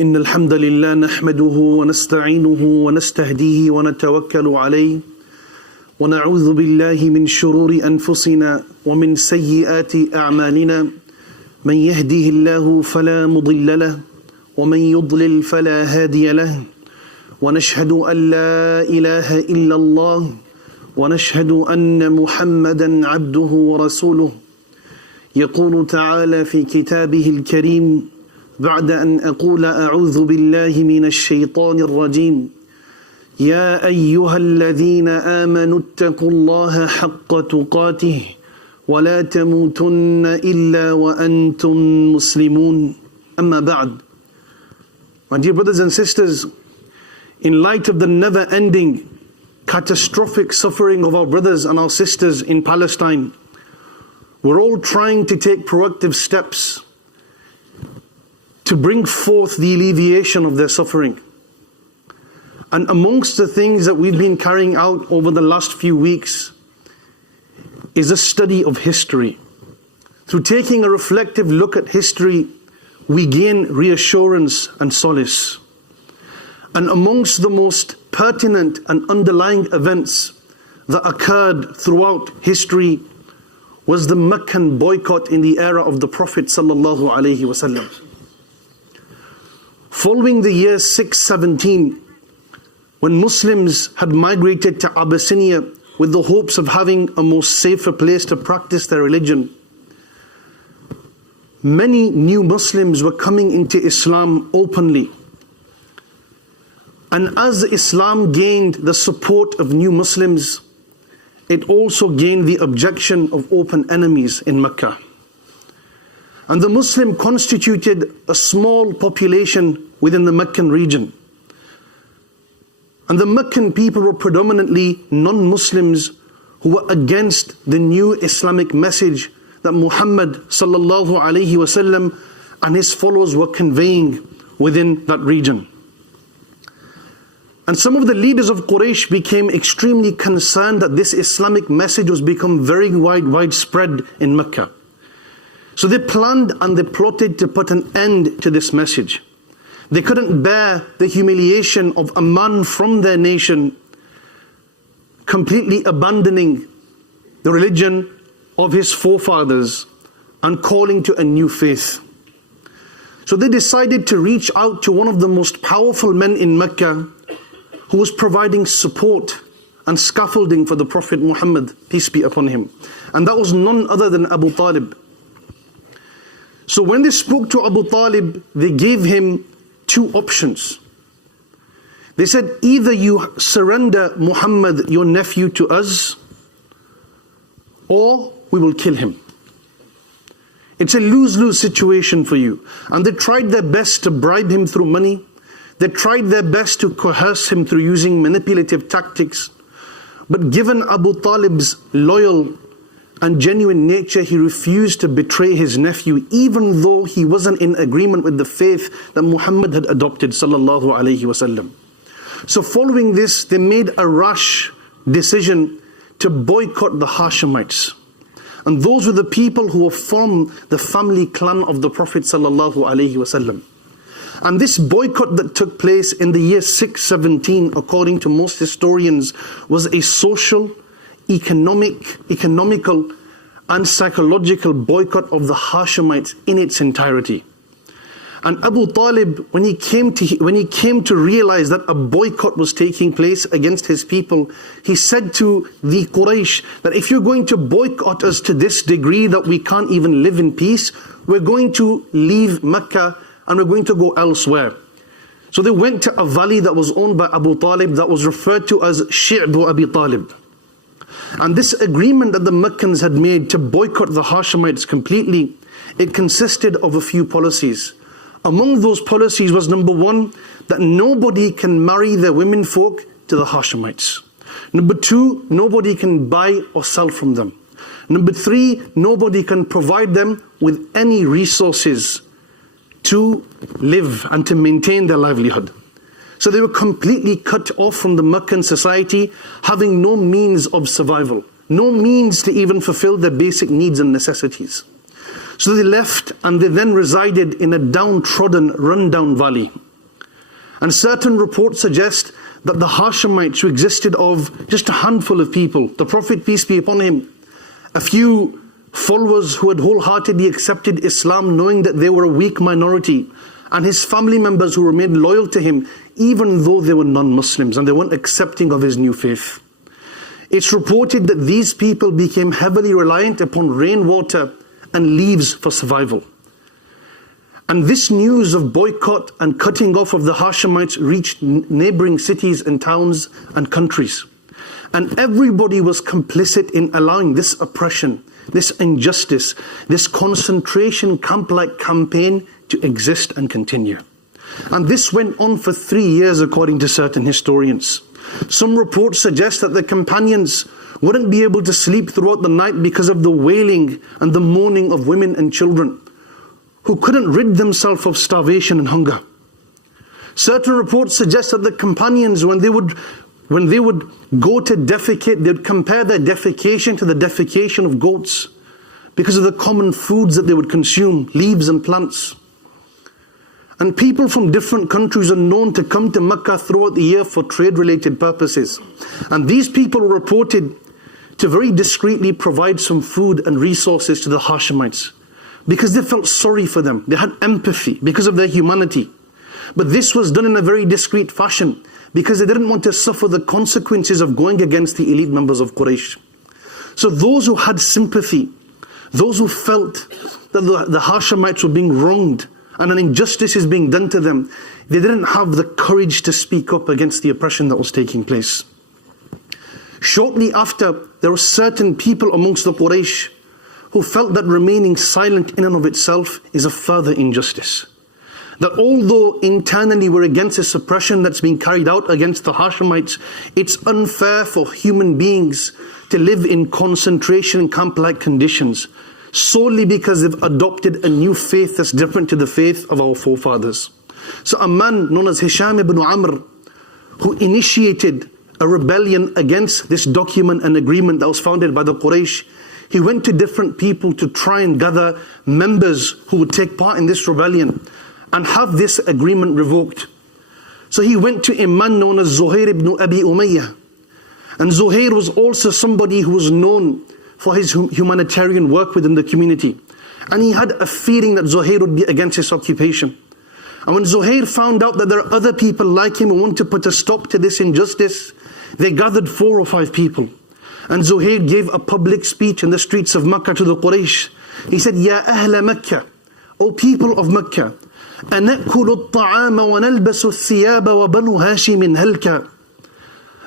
إن الحمد لله نحمده ونستعينه ونستهديه ونتوكل عليه ونعوذ بالله من شرور أنفسنا ومن سيئات أعمالنا من يهده الله فلا مضل له ومن يضلل فلا هادي له ونشهد أن لا إله إلا الله ونشهد أن محمدا عبده ورسوله يقول تعالى في كتابه الكريم بعد أن أقول أعوذ بالله من الشيطان الرجيم يا أيها الذين آمنوا اتقوا الله حق تقاته ولا تموتن إلا وأنتم مسلمون أما بعد. My dear brothers and sisters, in light of the never-ending catastrophic suffering of our brothers and our sisters in Palestine, we're all trying to take proactive steps to bring forth the alleviation of their suffering. And amongst the things that we've been carrying out over the last few weeks is a study of history. Through taking a reflective look at history, we gain reassurance and solace. And amongst the most pertinent and underlying events that occurred throughout history was the Meccan boycott in the era of the Prophet sallallahu alaihi wasallam. Following the year 617, when Muslims had migrated to Abyssinia with the hopes of having a more safer place to practice their religion, many new Muslims were coming into Islam openly. And as Islam gained the support of new Muslims, it also gained the objection of open enemies in Mecca. And the Muslim constituted a small population within the Meccan region. And the Meccan people were predominantly non-Muslims who were against the new Islamic message that Muhammad sallallahu alaihi wasallam and his followers were conveying within that region. And some of the leaders of Quraysh became extremely concerned that this Islamic message was become very widespread in Mecca. So they planned and they plotted to put an end to this message. They couldn't bear the humiliation of a man from their nation completely abandoning the religion of his forefathers and calling to a new faith. So they decided to reach out to one of the most powerful men in Mecca who was providing support and scaffolding for the Prophet Muhammad, peace be upon him. And that was none other than Abu Talib. So when they spoke to Abu Talib, they gave him two options. They said, either you surrender Muhammad, your nephew, to us, or we will kill him. It's a lose-lose situation for you. And they tried their best to bribe him through money. They tried their best to coerce him through using manipulative tactics. But given Abu Talib's loyal and genuine nature, he refused to betray his nephew, even though he wasn't in agreement with the faith that Muhammad had adopted sallallahu alaihi wasallam. So following this, they made a rash decision to boycott the Hashemites. And those were the people who were from the family clan of the Prophet sallallahu alaihi wasallam. And this boycott that took place in the year 617, according to most historians, was a social, economical and psychological boycott of the Hashemites in its entirety. And Abu Talib, when he came to realize that a boycott was taking place against his people, he said to the Quraysh that if you're going to boycott us to this degree that we can't even live in peace, we're going to leave Mecca and we're going to go elsewhere. So they went to a valley that was owned by Abu Talib that was referred to as Shi'bu Abi Talib. And this agreement that the Meccans had made to boycott the Hashemites completely, it consisted of a few policies. Among those policies was, number one, that nobody can marry their women folk to the Hashemites. Number two, nobody can buy or sell from them. Number three, nobody can provide them with any resources to live and to maintain their livelihood. So they were completely cut off from the Meccan society, having no means of survival, no means to even fulfill their basic needs and necessities. So they left and they then resided in a downtrodden, rundown valley. And certain reports suggest that the Hashemites, who existed of just a handful of people, the Prophet, peace be upon him, a few followers who had wholeheartedly accepted Islam, knowing that they were a weak minority, and his family members who remained loyal to him, even though they were non-Muslims and they weren't accepting of his new faith. It's reported that these people became heavily reliant upon rainwater and leaves for survival. And this news of boycott and cutting off of the Hashemites reached neighboring cities and towns and countries. And everybody was complicit in allowing this oppression, this injustice, this concentration camp-like campaign to exist and continue. And this went on for 3 years, according to certain historians. Some reports suggest that the companions wouldn't be able to sleep throughout the night because of the wailing and the mourning of women and children who couldn't rid themselves of starvation and hunger. Certain reports suggest that the companions, when they would go to defecate, they'd compare their defecation to the defecation of goats because of the common foods that they would consume, leaves and plants. And people from different countries are known to come to Mecca throughout the year for trade-related purposes. And these people were reported to very discreetly provide some food and resources to the Hashemites because they felt sorry for them. They had empathy because of their humanity. But this was done in a very discreet fashion because they didn't want to suffer the consequences of going against the elite members of Quraysh. So those who had sympathy, those who felt that the Hashemites were being wronged and an injustice is being done to them, they didn't have the courage to speak up against the oppression that was taking place. Shortly after, there were certain people amongst the Quraysh who felt that remaining silent in and of itself is a further injustice. That although internally we're against the suppression that's being carried out against the Hashemites, it's unfair for human beings to live in concentration camp-like conditions solely because they've adopted a new faith that's different to the faith of our forefathers. So a man known as Hisham ibn Amr, who initiated a rebellion against this document and agreement that was founded by the Quraysh, he went to different people to try and gather members who would take part in this rebellion and have this agreement revoked. So he went to a man known as Zuhair ibn Abi Umayyah. And Zuhair was also somebody who was known for his humanitarian work within the community. And he had a feeling that Zuhair would be against his occupation. And when Zuhair found out that there are other people like him who want to put a stop to this injustice, they gathered 4 or 5 people. And Zuhair gave a public speech in the streets of Mecca to the Quraysh. He said, Ya Ahla Mecca, O people of Mecca, أَنَأْكُلُ الطَّعَامَ وَنَلْبَسُ الثِّيَابَ وَبَنُو هَاشِمٍ هَلْكَ.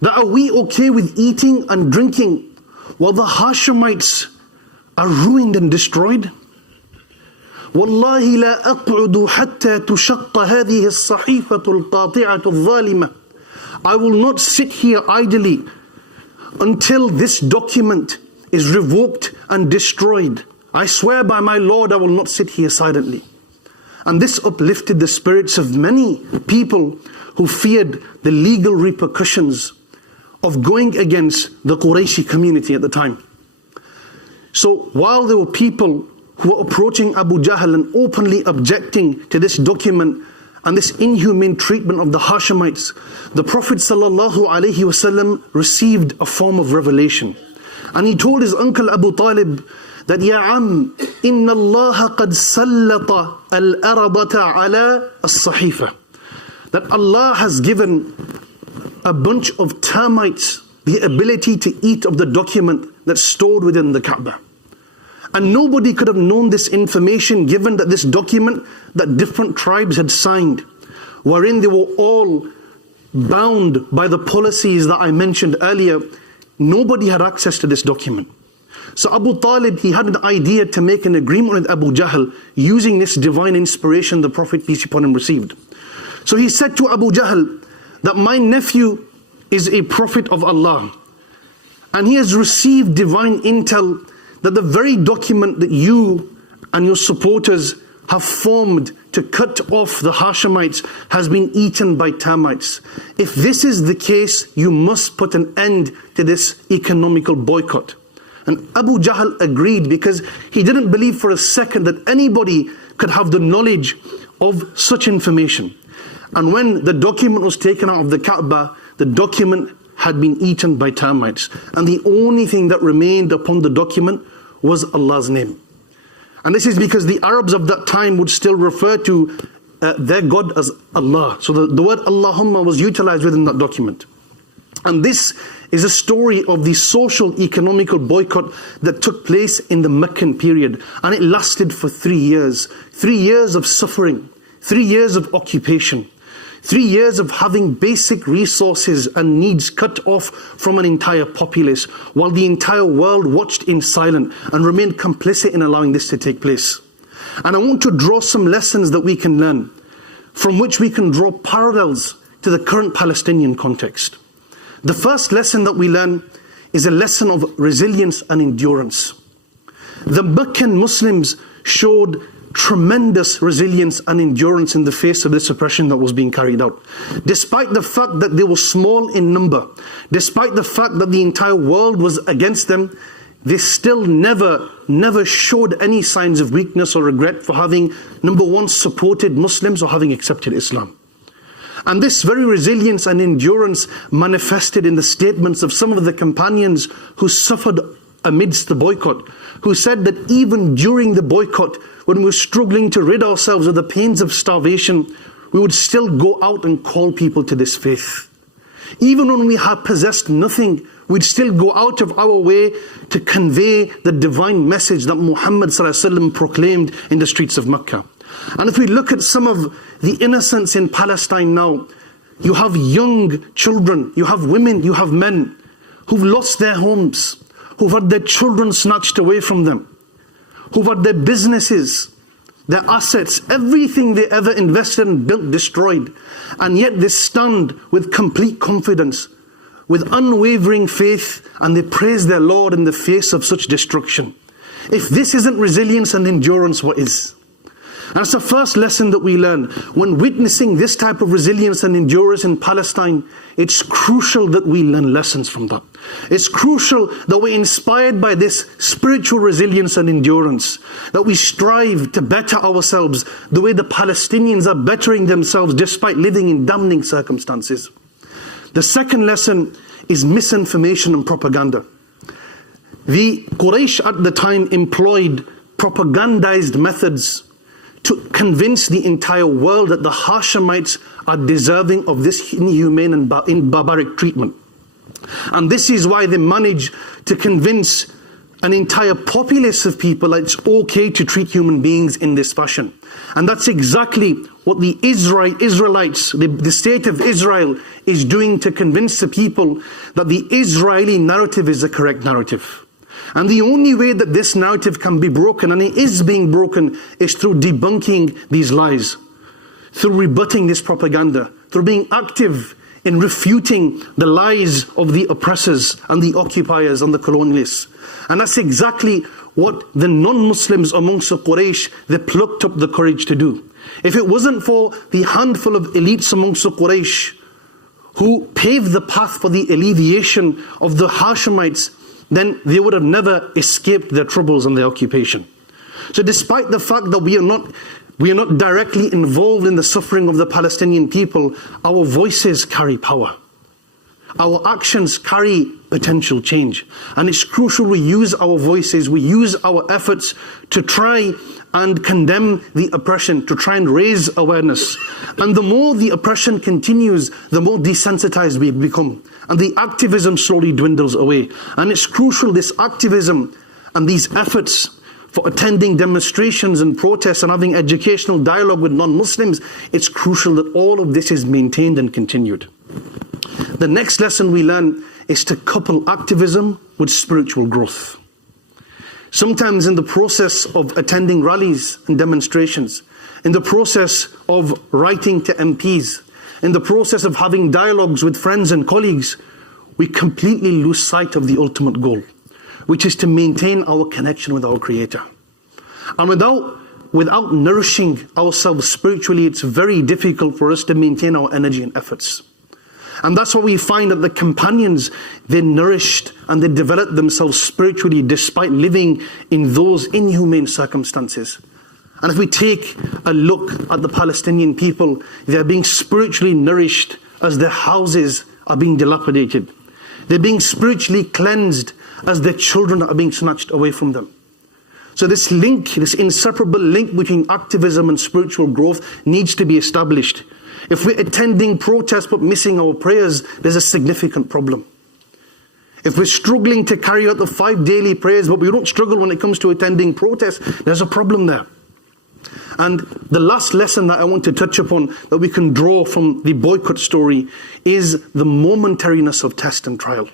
That are we okay with eating and drinking while the Hashemites are ruined and destroyed? وَاللَّهِ لَا أَقْعُدُ حَتَّى تُشَقَّ هَذِهِ الصَّحِيفَةُ الْقَاطِعَةُ الظَّالِمَةُ. I will not sit here idly until this document is revoked and destroyed. I swear by my Lord, I will not sit here silently. And this uplifted the spirits of many people who feared the legal repercussions of going against the Qurayshi community at the time. So while there were people who were approaching Abu Jahl and openly objecting to this document and this inhumane treatment of the Hashemites, the Prophet ﷺ received a form of revelation. And he told his uncle Abu Talib that, Ya Am, inna Allah qad sallata al-aradata ala as-sahifa. That Allah has given a bunch of termites the ability to eat of the document that's stored within the Kaaba. And nobody could have known this information given that this document that different tribes had signed, wherein they were all bound by the policies that I mentioned earlier. Nobody had access to this document. So Abu Talib, he had an idea to make an agreement with Abu Jahl using this divine inspiration the Prophet, peace upon him, received. So he said to Abu Jahl that my nephew is a prophet of Allah, and he has received divine intel that the very document that you and your supporters have formed to cut off the Hashemites has been eaten by termites. If this is the case, you must put an end to this economical boycott. And Abu Jahl agreed because he didn't believe for a second that anybody could have the knowledge of such information. And when the document was taken out of the Kaaba, the document had been eaten by termites. And the only thing that remained upon the document was Allah's name. And this is because the Arabs of that time would still refer to their God as Allah. So the word Allahumma was utilized within that document. And this is a story of the social economical boycott that took place in the Meccan period. And it lasted for 3 years. 3 years of suffering, 3 years of occupation, 3 years of having basic resources and needs cut off from an entire populace, while the entire world watched in silence and remained complicit in allowing this to take place. And I want to draw some lessons that we can learn, from which we can draw parallels to the current Palestinian context. The first lesson that we learn is a lesson of resilience and endurance. The Meccan Muslims showed tremendous resilience and endurance in the face of this oppression that was being carried out. Despite the fact that they were small in number, despite the fact that the entire world was against them, they still never showed any signs of weakness or regret for having, number one, supported Muslims or having accepted Islam. And this very resilience and endurance manifested in the statements of some of the companions who suffered amidst the boycott, who said that even during the boycott, when we were struggling to rid ourselves of the pains of starvation, we would still go out and call people to this faith. Even when we had possessed nothing, we'd still go out of our way to convey the divine message that Muhammad ﷺ proclaimed in the streets of Mecca. And if we look at some of the innocents in Palestine now, you have young children, you have women, you have men who've lost their homes, who've had their children snatched away from them, who've had their businesses, their assets, everything they ever invested and built destroyed. And yet they stand with complete confidence, with unwavering faith, and they praise their Lord in the face of such destruction. If this isn't resilience and endurance, what is? And it's the first lesson that we learn. When witnessing this type of resilience and endurance in Palestine, it's crucial that we learn lessons from that. It's crucial that we're inspired by this spiritual resilience and endurance, that we strive to better ourselves the way the Palestinians are bettering themselves despite living in damning circumstances. The second lesson is misinformation and propaganda. The Quraysh at the time employed propagandized methods to convince the entire world that the Hashemites are deserving of this inhumane and barbaric treatment. And this is why they managed to convince an entire populace of people that it's okay to treat human beings in this fashion. And that's exactly what the Israelites, the state of Israel, is doing to convince the people that the Israeli narrative is the correct narrative. And the only way that this narrative can be broken, and it is being broken, is through debunking these lies, through rebutting this propaganda, through being active in refuting the lies of the oppressors and the occupiers and the colonialists. And that's exactly what the non-Muslims amongst the Quraysh, they plucked up the courage to do. If it wasn't for the handful of elites amongst the Quraysh who paved the path for the alleviation of the Hashemites, then they would have never escaped their troubles and their occupation. So despite the fact that we are not directly involved in the suffering of the Palestinian people, our voices carry power. Our actions carry potential change. And it's crucial we use our voices, we use our efforts to try and condemn the oppression, to try and raise awareness. And the more the oppression continues, the more desensitized we become. And the activism slowly dwindles away. And it's crucial, this activism and these efforts for attending demonstrations and protests and having educational dialogue with non-Muslims, it's crucial that all of this is maintained and continued. The next lesson we learn is to couple activism with spiritual growth. Sometimes in the process of attending rallies and demonstrations, in the process of writing to MPs, in the process of having dialogues with friends and colleagues, we completely lose sight of the ultimate goal, which is to maintain our connection with our Creator. And without nourishing ourselves spiritually, it's very difficult for us to maintain our energy and efforts. And that's what we find that the companions, they nourished and they developed themselves spiritually despite living in those inhumane circumstances. And if we take a look at the Palestinian people, they're being spiritually nourished as their houses are being dilapidated. They're being spiritually cleansed as their children are being snatched away from them. So this link, this inseparable link between activism and spiritual growth needs to be established. If we're attending protests but missing our prayers, there's a significant problem. If we're struggling to carry out the 5 daily prayers but we don't struggle when it comes to attending protests, there's a problem there. And the last lesson that I want to touch upon that we can draw from the boycott story is the momentariness of test and trial.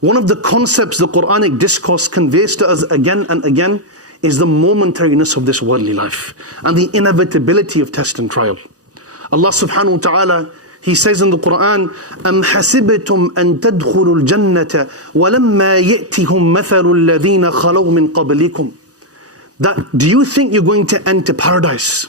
One of the concepts the Quranic discourse conveys to us again and again is the momentariness of this worldly life and the inevitability of test and trial. Allah subhanahu wa ta'ala, He says in the Quran, أَمْ حَسِبْتُمْ أَن تَدْخُلُوا الْجَنَّةَ وَلَمَّا يَأْتِهُمْ مَثَلُ الَّذِينَ خَلَوْا مِنْ قَبْلِكُمْ. That, do you think you're going to enter paradise?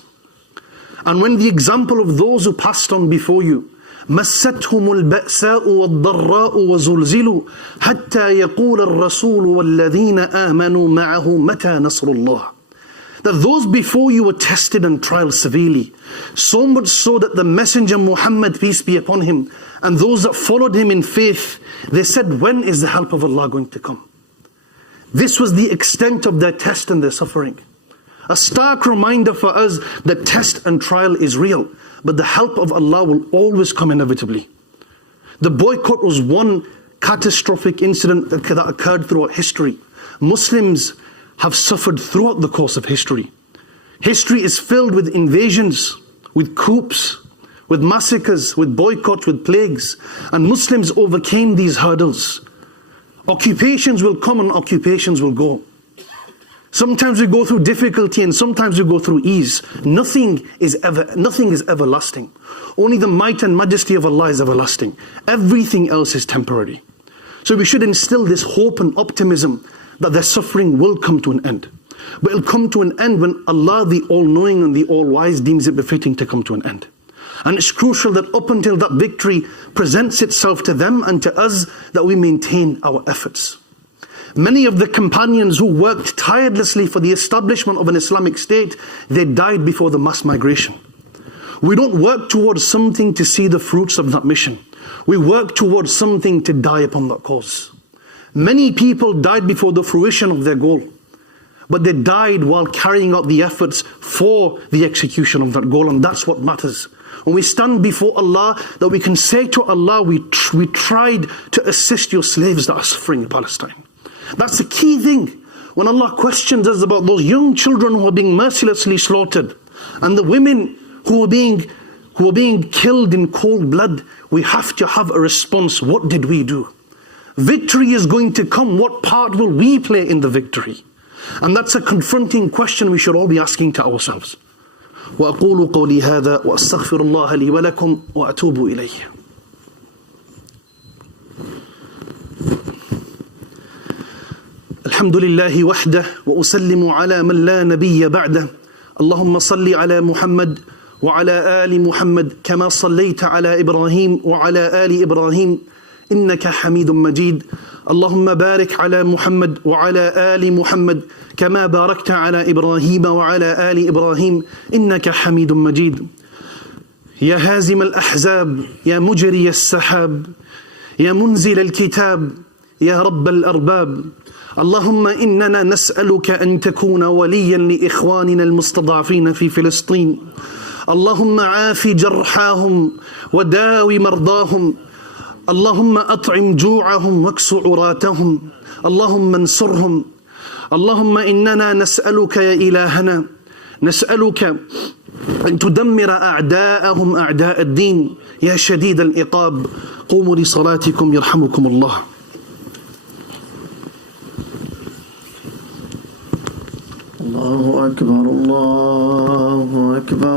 And when the example of those who passed on before you, مَسَّتْهُمُ الْبَأْسَاءُ وَالضَّرَّاءُ وَزُلْزِلُوا حَتَّى يَقُولَ الرَّسُولُ وَالَّذِينَ آمَنُوا مَعَهُ مَتَى نَصْرُ اللَّهِ. That those before you were tested and trialed severely, so much so that the messenger Muhammad, peace be upon him, and those that followed him in faith, they said, when is the help of Allah going to come? This was the extent of their test and their suffering. A stark reminder for us that test and trial is real, but the help of Allah will always come inevitably. The boycott was one catastrophic incident that occurred throughout history. Muslims have suffered throughout the course of history. History is filled with invasions, with coups, with massacres, with boycotts, with plagues, and Muslims overcame these hurdles. Occupations will come and occupations will go. Sometimes we go through difficulty and sometimes we go through ease. Nothing is everlasting. Only the might and majesty of Allah is everlasting. Everything else is temporary. So we should instill this hope and optimism that their suffering will come to an end. But it'll come to an end when Allah, the all-knowing and the all-wise, deems it befitting to come to an end. And it's crucial that up until that victory presents itself to them and to us, that we maintain our efforts. Many of the companions who worked tirelessly for the establishment of an Islamic state, they died before the mass migration. We don't work towards something to see the fruits of that mission. We work towards something to die upon that cause. Many people died before the fruition of their goal, but they died while carrying out the efforts for the execution of that goal, and that's what matters. When we stand before Allah, that we can say to Allah, we tried to assist your slaves that are suffering in Palestine. That's the key thing. When Allah questions us about those young children who are being mercilessly slaughtered, and the women who are being killed in cold blood, we have to have a response. What did we do? Victory is going to come. What part will we play in the victory? And that's a confronting question we should all be asking to ourselves. وأقول قولي هذا وأستغفر الله لي ولكم وأتوب إليه. الحمد لله وحده وأسلم على من لا نبي بعده. اللهم صل على محمد وعلى آل محمد كما صليت على إبراهيم وعلى آل إبراهيم إنك حميد مجيد. اللهم بارك على محمد وعلى آل محمد كما باركت على إبراهيم وعلى آل إبراهيم إنك حميد مجيد. يا هازم الأحزاب، يا مجري السحاب، يا منزل الكتاب، يا رب الأرباب، اللهم إننا نسألك أن تكون وليا لإخواننا المستضعفين في فلسطين. اللهم عاف جرحاهم وداوي مرضاهم. اللهم أطعم جوعهم واكس عراتهم. اللهم انصرهم. اللهم إننا نسألك يا إلهنا، نسألك أن تدمر أعداءهم أعداء الدين يا شديد العقاب. قوموا لصلاتكم يرحمكم الله. الله أكبر الله أكبر.